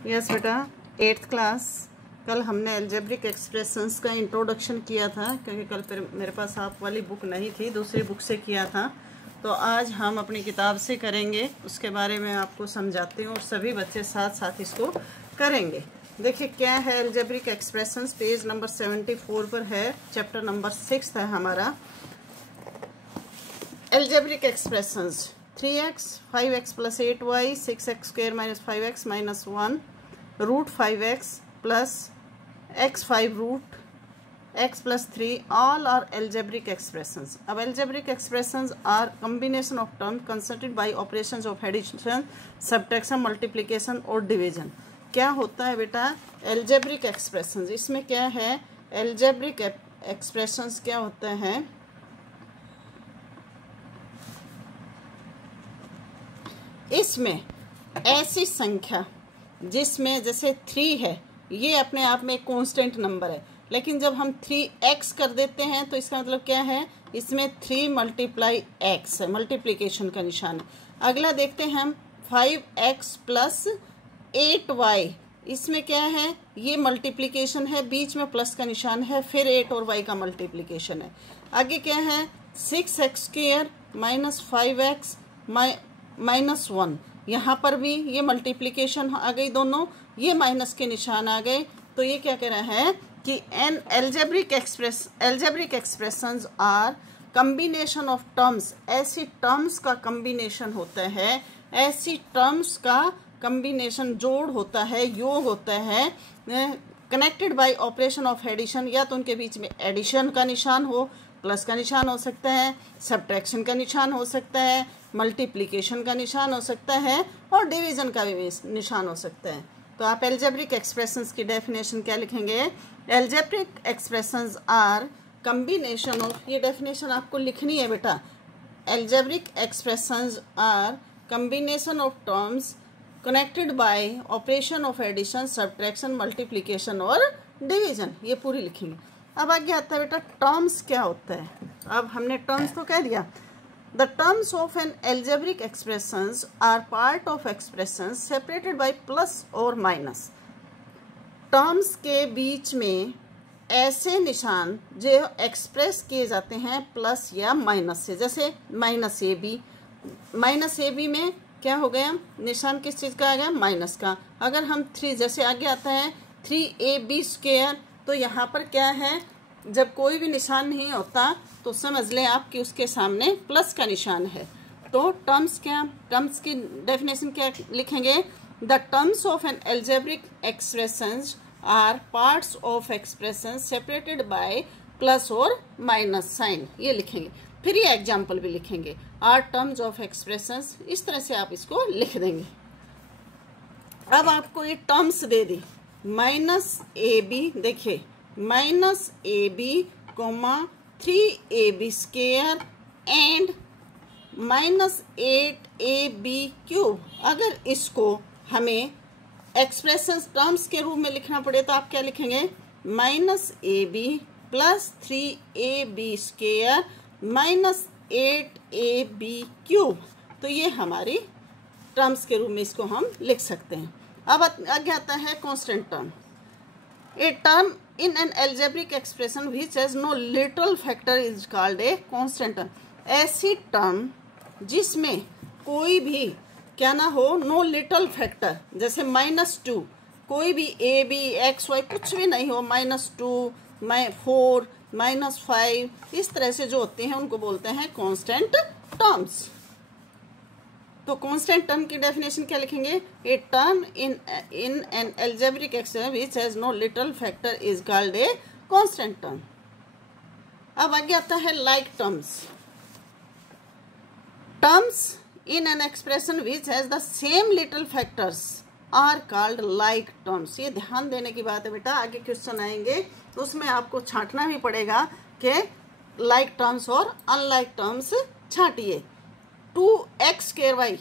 Yes बेटा, 8th class. कल हमने अलजेब्रिक एक्सप्रेशंस का इंट्रोडक्शन किया था, क्योंकि कल फिर मेरे पास आप वाली बुक नहीं थी, दूसरी बुक से किया था। तो आज हम अपनी किताब से करेंगे, उसके बारे में आपको समझाती हूँ और सभी बच्चे साथ साथ इसको करेंगे। देखिए क्या है अलजेब्रिक एक्सप्रेशंस, पेज नंबर 74 पर है, चैप्टर नंबर 6 है हमारा। Algebraic expressions 3x 5x plus 8y 6x square minus 5x minus 1 root 5x plus x 5 root x plus 3 all are algebraic expressions. अब algebraic expressions are combination of terms constituted by operations of addition, subtraction, multiplication और division. क्या होता है बेटा algebraic expressions? इसमें क्या है algebraic expressions क्या होता है? इसमें ऐसी संख्या जिसमें जैसे 3 है, ये अपने आप में एक कांस्टेंट नंबर है, लेकिन जब हम 3x कर देते हैं तो इसका मतलब क्या है, इसमें 3 मल्टीप्लाई x है, मल्टीप्लिकेशन का निशान है। अगला देखते हैं हम 5x प्लस 8y, इसमें क्या है, ये मल्टीप्लिकेशन है, बीच में प्लस का निशान है, फिर 8 और y का मल्टीप्लिकेशन है। आगे क्या है 6x square minus 5x minus 1, यहाँ पर भी ये मल्टीप्लिकेशन आ गई, दोनों ये माइनस के निशान आ गए। तो ये क्या कह रहा है कि an algebraic expressions are combination of terms, ऐसी टर्म्स का कम्बिनेशन होता है, ऐसी टर्म्स का कम्बिनेशन जोड़ होता है, योग होता है, connected by operation of addition, या तो उनके बीच में एडिशन का निशान हो, प्लस का निशान हो सकता है, सब्ट्रैक्शन का निशान हो सकता है, मल्टीप्लिकेशन का निशान हो सकता है और डिवीजन का भी निशान हो सकता है। तो आप अलजेब्रिक एक्सप्रेशंस की डेफिनेशन क्या लिखेंगे? Algebraic expressions are combination of, ये डेफिनेशन आपको लिखनी है बेटा। Algebraic expressions are combination of terms connected by operation of addition, subtraction, multiplication और डिवीजन, ये पूरी लिखेंगे। अब आगे आता है बेटा टर्म्स क्या होता है। अब हमने टर्म्स तो कह दिया। The terms of an algebraic expressions are part of expressions separated by plus or minus. Terms के बीच में ऐसे निशान जो एक्सप्रेस किए जाते हैं प्लस या माइनस से, जैसे माइनस ए बी में क्या हो गया, निशान किस चीज़ का आ गया, माइनस का। अगर हम 3, जैसे आगे आता है 3ab स्क्वायर, तो यहाँ पर क्या है, जब कोई भी निशान नहीं होता तो समझ लें आप कि उसके सामने प्लस का निशान है। तो टर्म्स की डेफिनेशन क्या लिखेंगे? The terms of an algebraic expressions are parts of expressions separated by plus और माइनस साइन, ये लिखेंगे। फिर ये एग्जाम्पल भी लिखेंगे, आर टर्म्स ऑफ एक्सप्रेशंस, इस तरह से आप इसको लिख देंगे। अब आपको ये टर्म्स दे दी, माइनस ए बी, देखिए minus A b comma 3ab square and minus 8ab cube. अगर इसको हमें एक्सप्रेशन टर्म्स के रूप में लिखना पड़े तो आप क्या लिखेंगे, माइनस ए B plus 3ab square minus 8ab cube. तो ये हमारी टर्म्स के रूप में इसको हम लिख सकते हैं। अब आगे आता है constant term. A term in an algebraic expression which has no literal factor is called a constant term. ऐसी टर्म जिसमें कोई भी क्या ना हो, नो लिटल फैक्टर, जैसे -2, कोई भी ए बी एक्स वाई कुछ भी नहीं हो, -2 4 -5, इस तरह से जो होते हैं उनको बोलते हैं कांस्टेंट टर्म्स। तो कांस्टेंट टर्म की डेफिनेशन क्या लिखेंगे? A term in an algebraic expression which has no literal factor is called a constant term. अब आगे आता है like terms. Terms in an expression which has the same literal factors are called like terms. ये ध्यान देने की बात है बेटा, आगे क्वेश्चन आएंगे तो उसमें आपको छांटना भी पड़ेगा कि लाइक टर्म्स और अनलाइक टर्म्स छांटिए। 2x square y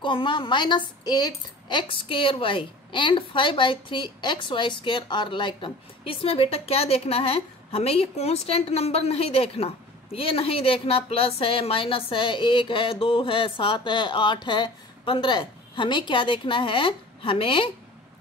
comma minus 8x square y and 5/3 xy square are like term. इसमें बेटा क्या देखना है, हमें ये कांस्टेंट नंबर नहीं देखना, ये नहीं देखना प्लस है माइनस है, 1 है, 2 है, 7 है, 8 है, 15 है। हमें क्या देखना है, हमें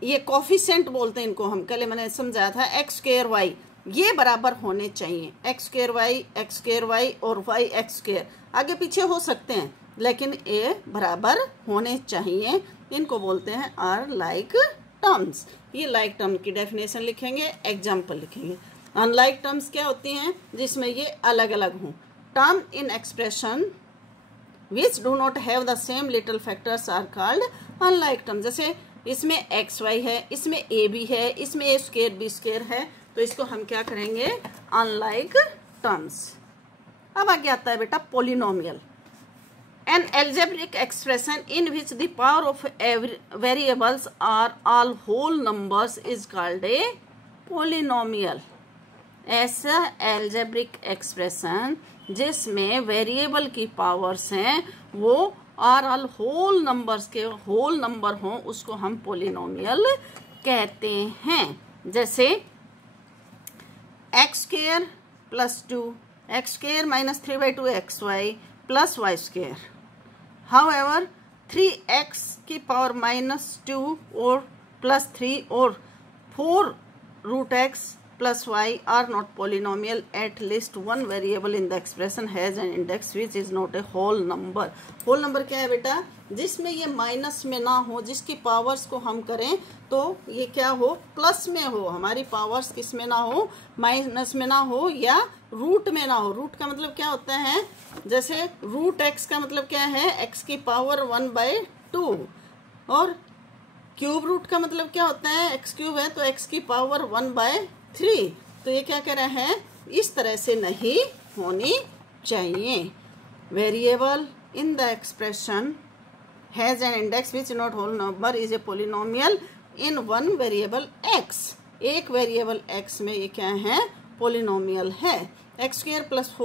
ये कोफिशिएंट बोलते हैं इनको, हम कल मैंने समझाया था, एक्स स्क्वायर वाई, ये बराबर होने चाहिए। एक्स स्क्वायर वाई और वाई एक्स स्क्वायर आगे पीछे हो सकते हैं, लेकिन ये बराबर होने चाहिए। इनको बोलते हैं आर लाइक टर्म्स। ये लाइक टर्म की डेफिनेशन लिखेंगे, एग्जाम्पल लिखेंगे। अनलाइक टर्म्स क्या होती हैं? जिसमें ये अलग अलग हों। Term in expression which do not have the same literal factors are called unlike term. जैसे इसमें एक्स वाई है, इसमें ए बी है, इसमें ए स्क्वायर बी स्क्वायर है, तो इसको हम क्या करेंगे? Unlike terms. अब आगे आता है बेटा polynomial. An algebraic expression in which the power of variables are all whole numbers is called a polynomial. ऐसा एल्जेब्रिक एक्सप्रेशन जिसमें वेरिएबल की पावर्स हैं वो आर ऑल होल नंबर्स के होल नंबर हों, उसको हम पोलिनोमियल कहते हैं। जैसे X square plus 2, X square minus 3/2 X Y plus Y square. However 3x की पावर -2 और प्लस 3 और 4√x plus y are not polynomial. At least one variable in the expression has an index which is not a whole number. whole number क्या है बेटा? जिसमें ये minus में ना हो, जिसकी पावर्स को हम करें तो ये क्या हो? प्लस में हो। हमारी पावर्स किस में ना हो? माइनस में ना हो या रूट में ना हो। रूट का मतलब क्या होता है? जैसे रूट एक्स का मतलब क्या है? एक्स की पावर 1/2। और क्यूब रूट का मतलब क्या होता है? एक्स क्यूब है तो एक्स की पावर 1/3। तो ये क्या कह रहा है? इस तरह से नहीं होनी चाहिए। Variable in the expression has an index which not whole number is a polynomial in one variable X. एक वेरिएबल एक्स में ये क्या है? पोलिनोमियल है। X square plus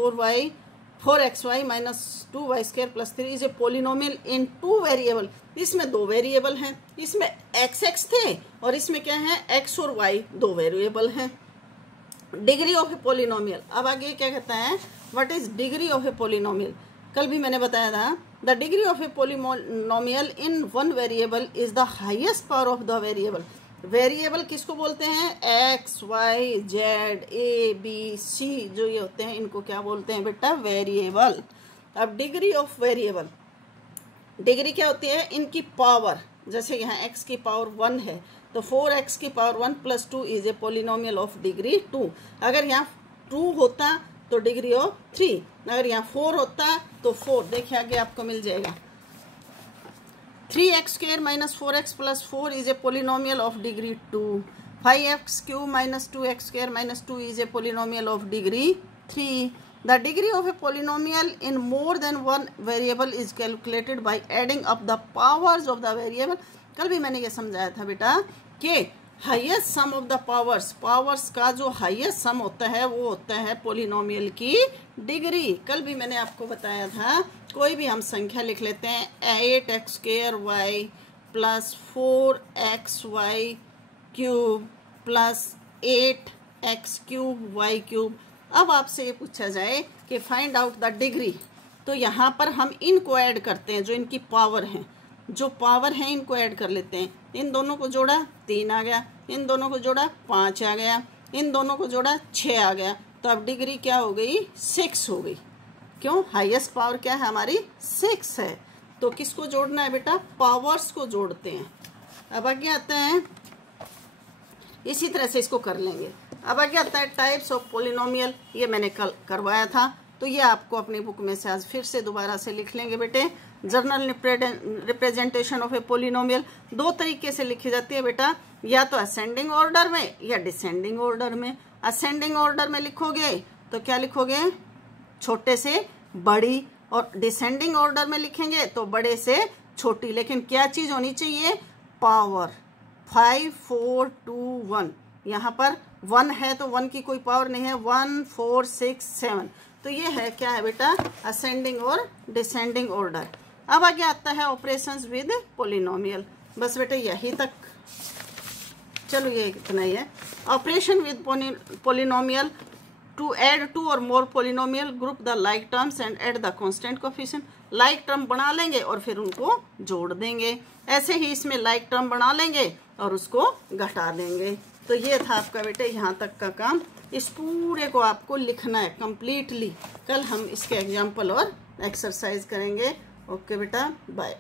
4xy minus 2y square plus 3 is a polynomial in 2 variable. इसमें 2 variable हैं, इसमें x थे और इसमें क्या है? x और y 2 वेरिएबल हैं। Degree of a polynomial. अब आगे क्या कहता है? What is degree of a polynomial? कल भी मैंने बताया था, the degree of a polynomial in one variable is the highest power of the variable. Variable किसको बोलते हैं? X Y Z A B C जो ये होते हैं, इनको क्या बोलते हैं बेटा? वेरिएबल। अब डिग्री ऑफ वेरिएबल, डिग्री क्या होती है? इनकी पावर। जैसे यहाँ x की पावर 1 है तो 4x की power 1 plus 2 is a polynomial of degree 2। अगर यहाँ 2 होता तो डिग्री ऑफ 3, अगर यहाँ 4 होता तो 4। देखिए आगे आपको मिल जाएगा। 3x square minus 4x plus 4 is a polynomial of degree 2। 5x cube minus 2x square minus 2 is a polynomial of degree 3। The degree of a polynomial in more than one variable is calculated by adding up the powers of the variable. कल भी मैंने ये समझाया था बेटा कि highest sum of the powers, powers का जो हाईएस्ट सम होता है वो होता है पोलिनोमियल की डिग्री। कल भी मैंने आपको बताया था, कोई भी हम संख्या लिख लेते हैं 8x square Y plus 4xy cube plus 8x cube Y cube. अब आपसे ये पूछा जाए कि फाइंड आउट द डिग्री, तो यहाँ पर हम इनको ऐड करते हैं जो इनकी पावर हैं, जो पावर हैं इनको ऐड कर लेते हैं। इन दोनों को जोड़ा 3 आ गया, इन दोनों को जोड़ा 5 आ गया, इन दोनों को जोड़ा 6 आ गया। तो अब डिग्री क्या हो गई? 6 हो गई। क्यों? हाईएस्ट पावर क्या है हमारी? 6 है। तो किसको जोड़ना है बेटा? पावर्स को जोड़ते हैं। अब आगे आता है, इसी तरह से इसको कर लेंगे। अब आगे आता है टाइप्स ऑफ पोलिनोमियल। ये मैंने कल करवाया था, तो ये आपको अपनी बुक में से आज फिर से दोबारा से लिख लेंगे बेटे। Journal representation of a polynomial 2 तरीके से लिखी जाती है बेटा, या तो असेंडिंग ऑर्डर में या डिसेंडिंग ऑर्डर में। असेंडिंग ऑर्डर में लिखोगे तो क्या लिखोगे? छोटे से बड़ी, और डिसेंडिंग ऑर्डर में लिखेंगे तो बड़े से छोटी। लेकिन क्या चीज होनी चाहिए? पावर। 5 4 2 1। यहाँ पर 1 है तो 1 की कोई पावर नहीं है। 1 4 6 7। तो ये है क्या है बेटा? असेंडिंग और डिसेंडिंग ऑर्डर। अब आगे आता है ऑपरेशंस विद पोलिनोमियल। बस बेटा यही तक, चलो ये इतना ही है। Operation with polynomial, to add 2 or more polynomial, group the like terms and add the constant coefficient. Like term बना लेंगे और फिर उनको जोड़ देंगे। ऐसे ही इसमें लाइक टर्म बना लेंगे और उसको घटा देंगे। तो ये था आपका बेटे यहाँ तक का काम। इस पूरे को आपको लिखना है कंप्लीटली। कल हम इसके एग्जाम्पल और एक्सरसाइज करेंगे। ओके बेटा, बाय।